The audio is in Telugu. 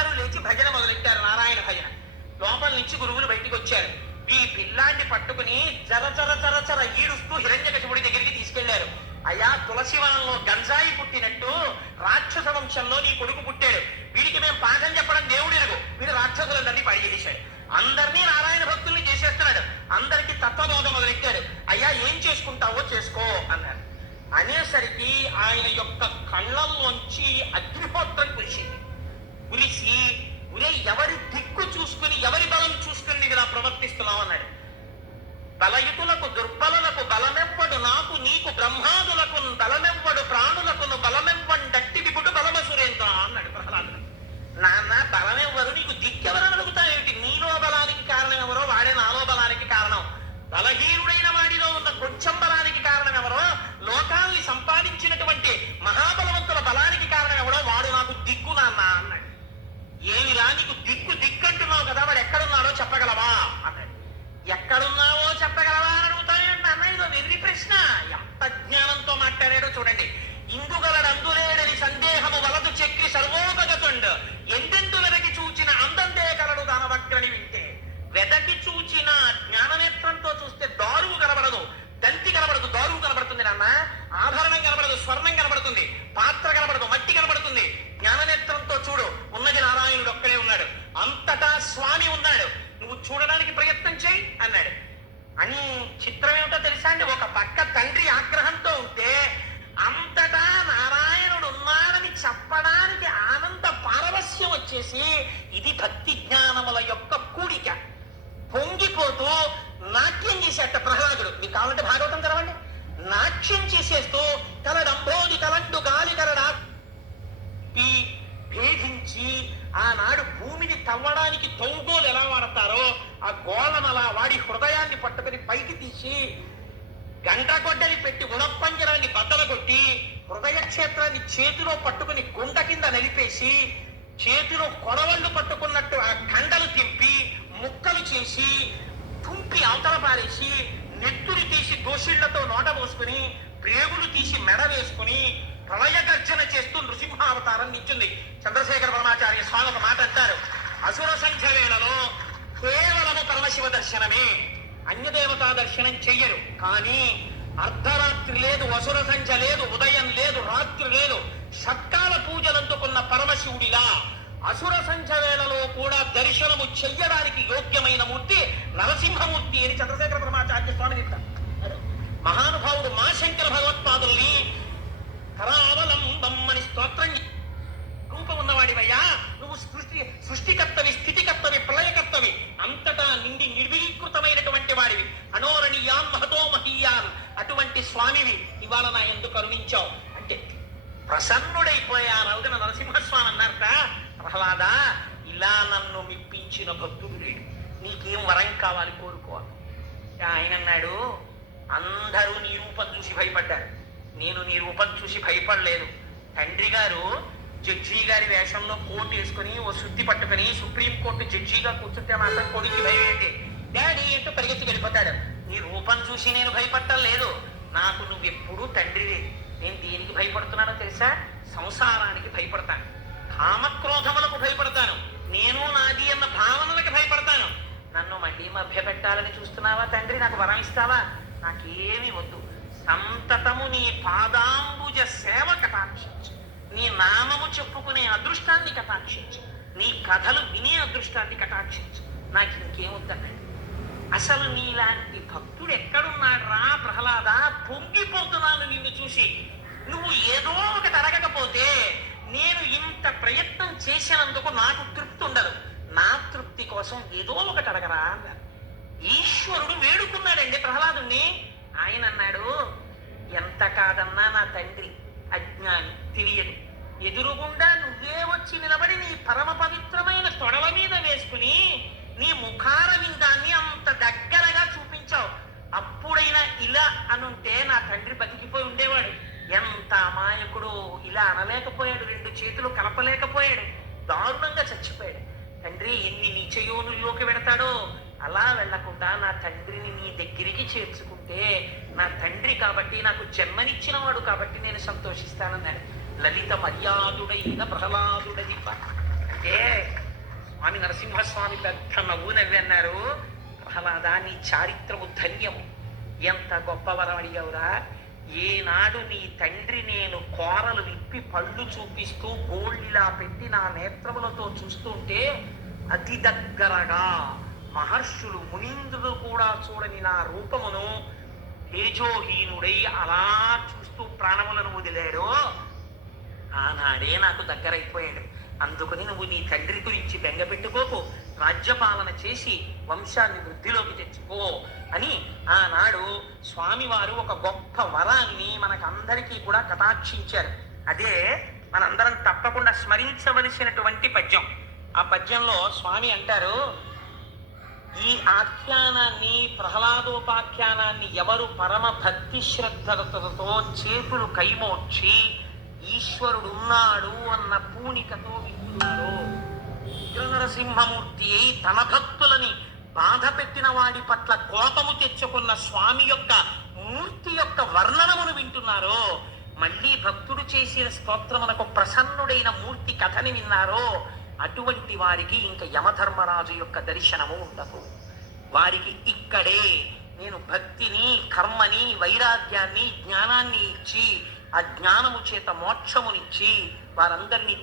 అందరూ లేచి భజన మొదలెట్టారు, నారాయణ భజన. లోపల నుంచి గురువులు బయటికి వచ్చారు. ఈ పిల్లాన్ని పట్టుకుని చర చర చర చర ఈడుస్తూ హిరణ్యకశిపుడి దగ్గరికి తీసుకెళ్లారు. అయ్యా, తులసివనంలో గంజాయి పుట్టినట్టు రాక్షస వంశంలో నీ కొడుకు పుట్టాడు. వీడికి మేము పాఠం చెప్పడం దేవుడు ఎరుగు. వీడు రాక్షసులందరినీ పడి చేశాడు. అందరినీ నారాయణ భక్తుల్ని చేసేస్తున్నాడు. అందరికీ తత్వబోధ మొదలెట్టాడు. అయ్యా, ఏం చేసుకుంటావో చేసుకో అన్నారు. అనేసరికి ఆయన యొక్క కళ్ళల్లోంచి అగ్నిహోత్రం కురిసింది. కురిసి, ఉరే, ఎవరి దిక్కు చూసుకుని ఎవరి బలం చూసుకుని ఇలా ప్రవర్తిస్తున్నావు అన్నాడు. బలయుతులకు దుర్బలులకు బలమెవ్వడు, నాకు నీకు బ్రహ్మాదులకు బలమెవ్వడు, ప్రాణులకు బలమెవ్వండట్టి విపుడు బలమసురేంద్ర అన్నాడు ప్రహ్లాదుడు. నాన్న, బలమెవ్వరు, నీకు దిక్కెవరని అడుగుతావేమిటి? నీలో బలానికి కారణం ఎవరో వాడే నాలో బలానికి కారణం. బలహీనుడైన వాడిలో ఉన్న కొంచెం బలానికి కారణం ఎవరో, లోకాల్ని సంపాదించినటువంటి మహాబలవంతుల బలానికి కారణం ఎవడో వాడు నాకు దిక్కు నాన్న అన్నాడు. ఏమిరా నీకు దిక్కు దిక్కంటున్నావు కదా, వాడు ఎక్కడున్నాడో చెప్పగలవా అన్నాడు. ఎక్కడున్నావో చెప్పగలవా అని అడుగుతానంటే అన్న, ఇదో వెర్రి ప్రశ్న. ఎంత జ్ఞానంతో మాట్లాడాడో చూడండి. ఇందుగలడందులేడని సందేహము వలదు చక్రి సర్వోపగతుండు, ఎందెందు వెదకి చూచిన అందందే కలడు దానవక్రని వింటే. వెదకి చూచిన జ్ఞాననేత్రంతో చూస్తే దారువు కనబడదు, దంతి కనబడదు, దారువు కనబడుతుంది నాన్న. ఆభరణం కనబడదు, స్వర్ణం కనబడుతుంది, పాత్ర కనబడదు, మట్టి కనబడుతుంది. జ్ఞాననేత్రంతో చూడు, ఉన్నది నారాయణుడు ఒక్కడే ఉన్నాడు. అంతటా స్వామి ఉన్నాడు, నువ్వు చూడడానికి ప్రయత్నం చేయి అన్నాడు. అని చిత్రం ఏమిటో తెలుసా అండి? ఒక పక్క తండ్రి ఆగ్రహంతో ఉంటే అంతటా నారాయణుడు ఉన్నాడని చెప్పడానికి ఆనంద పారవస్యం వచ్చేసి, ఇది భక్తి జ్ఞానముల యొక్క కూడిక. పొంగిపోతూ నాట్యం చేసేట ప్రహ్లాదుడు. మీకు కావాలంటే భాగవతం చదవండి. నాట్యం చేసేస్తూ కలడంబోది కలండు గాలి కలడా భేదించి, ఆనాడు భూమిని తవ్వడానికి తొంగోలు ఎలా వాడతారో ఆ గోళను అలా వాడి హృదయాన్ని పట్టుకుని పైకి తీసి గంటగొడ్డలి పెట్టి ఉడప్పంజరాన్ని బద్దలు కొట్టి హృదయ క్షేత్రాన్ని చేతిలో పట్టుకుని గుండ కింద నలిపేసి చేతిలో కొడవళ్ళు పట్టుకున్నట్టు ఆ కండలు తింపి ముక్కలు చేసి తుంపి అవతల పారేసి నెత్తురు తీసి దోషిళ్లతో నోట పోసుకుని ప్రేగులు తీసి మెడ వేసుకుని ప్రళయ గర్జన చేస్తూ నృసింహావతారం నిచ్చింది. చంద్రశేఖర పరమాచార్య స్వామి ఒక మాట అంటారు, అసుర సంఖ్య వేళలో కేవలము పరమశివ దర్శనమే, అన్యదేవతా దర్శనం చెయ్యరు. కానీ అర్ధరాత్రి లేదు, అసుర సంఖ్య లేదు, ఉదయం లేదు, రాత్రి లేదు, షట్కాల పూజలు అందుకున్న పరమశివుడిలా అసుర సంఖ్య వేళలో కూడా దర్శనము చెయ్యడానికి యోగ్యమైన మూర్తి నరసింహమూర్తి అని చంద్రశేఖర పరమాచార్య స్వామి చెప్తారు. మహానుభావుడు మా శంకర భగవత్పాదుల్ని కరావలంబమ్మని స్తోత్రం రూపం ఉన్నవాడివయ్యా, నువ్వు సృష్టికర్తవి, స్థితికర్తవి, ప్రళయకర్తవి, అంతటా నిండి నిర్వికృతమైనటువంటి వాడివి, అనోరణీయాన్ మహతో మహీయాన్, అటువంటి స్వామివి ఇవాళ నా ఎందుకు కరుణించావు అంటే ప్రసన్నుడైపోయారు. అవుతున్న నరసింహస్వామి అన్నారట, ప్రహ్లాద, ఇలా నన్ను మెప్పించిన భక్తుడు లేడు, నీకేం వరం కావాలి కోరుకోవాలి. ఆయన అన్నాడు, అందరూ నీ రూపం చూసి భయపడ్డారు, నేను నీ రూపం చూసి భయపడలేదు. తండ్రి గారు జడ్జి గారి వేషంలో కోర్టు వేసుకుని ఓ శుద్ధి పట్టుకుని సుప్రీంకోర్టు జడ్జిగా కూర్చుంటే మాత్రం కొడుకు భయం ఏంటి, డాడీ ఏంటో పరిగెత్తి వెళ్ళిపోతాడు. నీ రూపం చూసి నేను భయపడలేదు, నాకు నువ్వెప్పుడూ తండ్రివే. నేను దేనికి భయపడుతున్నానో తెలుసా? సంసారానికి భయపడతాను, కామక్రోధములకు భయపడతాను, నేను నాది అన్న భావనలకు భయపడతాను. నన్ను మళ్ళీ మభ్య పెట్టాలని చూస్తున్నావా తండ్రి? నాకు వరం ఇస్తావా? నాకేమీ వద్దు, సంతతము నీ పాదాంబుజ సేవ కటాక్షించు, నీ నామము చెప్పుకునే అదృష్టాన్ని కటాక్షించు, నీ కథలు వినే అదృష్టాన్ని కటాక్షించు, నాకు ఇంకేమొద్దన్నాడు. అసలు నీలాంటి భక్తుడు ఎక్కడున్నాడు రా ప్రహ్లాద? పొంగిపోతున్నాను నిన్ను చూసి. నువ్వు ఏదో ఒకటి అడగకపోతే నేను ఇంత ప్రయత్నం చేసినందుకు నాకు తృప్తి ఉండదు, నా తృప్తి కోసం ఏదో ఒకటి అడగరా అన్నారు. ఈశ్వరుడు వేడుకున్నాడండి ప్రహ్లాదుణ్ణి. ఆయన అన్నాడు, ఎంత కాదన్నా నా తండ్రి అజ్ఞాని, తెలియదు, ఎదురుగుండా నువ్వే వచ్చి నిలబడి నీ పరమ పవిత్రమైన తొడల మీద వేసుకుని నీ ముఖారవిందాన్ని అంత దగ్గరగా చూపించావు. అప్పుడైనా ఇలా అనుంటే నా తండ్రి బతికిపోయి ఉండేవాడు. ఎంత అమాయకుడు, ఇలా అనలేకపోయాడు, రెండు చేతులు కలపలేకపోయాడు, దారుణంగా చచ్చిపోయాడు. తండ్రి ఎన్ని నీచయోనుల్లోకి వెడతాడో అలా వెళ్లకుండా నా తండ్రిని నీ దగ్గరికి చేర్చుకుంటే, నా తండ్రి కాబట్టి, నాకు జన్మనిచ్చిన వాడు కాబట్టి నేను సంతోషిస్తానన్నాడు. లలిత మర్యాదుడైన ప్రహ్లాదుడది అంటే స్వామి నరసింహస్వామి పెద్ద నవ్వు నవ్వి అన్నారు, ప్రహ్లాదా నీ చారిత్రము ధన్యము, ఎంత గొప్ప వరం అడిగావురా. ఏనాడు నీ తండ్రి నేను కోరలు విప్పి పళ్ళు చూపిస్తూ గోళ్ళిలా పెట్టి నా నేత్రములతో చూస్తుంటే అతి దగ్గరగా మహర్షులు మునీంద్రులు కూడా చూడని నా రూపమును తేజోహీనుడై అలా చూస్తూ ప్రాణములను వదిలాడో ఆనాడే నాకు దగ్గరైపోయాడు. అందుకని నువ్వు నీ తండ్రి గురించి బెంగ పెట్టుకోకు, రాజ్యపాలన చేసి వంశాన్ని వృద్ధిలోకి తెచ్చుకో అని ఆనాడు స్వామివారు ఒక గొప్ప వరాన్ని మనకందరికీ కూడా కటాక్షించారు. అదే మనందరం తప్పకుండా స్మరించవలసినటువంటి పద్యం. ఆ పద్యంలో స్వామి అంటారు, ఈ ఆఖ్యానాన్ని ప్రహ్లాదోపాఖ్యానాన్ని ఎవరు పరమ భక్తి శ్రద్ధలతో చేతులు కైమోర్చి ఈశ్వరుడున్నాడు అన్న పూనికతో వింటున్నారు, ఉగ్రనరసింహమూర్తి అయి తన భక్తులని బాధ పెట్టిన వాడి పట్ల కోపము తెచ్చుకున్న స్వామి యొక్క మూర్తి యొక్క వర్ణనమును వింటున్నారో, మళ్ళీ భక్తుడు చేసిన స్తోత్రమునకు ప్రసన్నుడైన మూర్తి కథని విన్నారో, అటువంటి వారికి ఇంకా యమధర్మరాజు యొక్క దర్శనము ఉండదు. వారికి ఇక్కడే నేను భక్తిని, కర్మని, వైరాగ్యాన్ని, జ్ఞానాన్ని ఇచ్చి ఆ జ్ఞానము చేత మోక్షమునిచ్చి వారందరినీ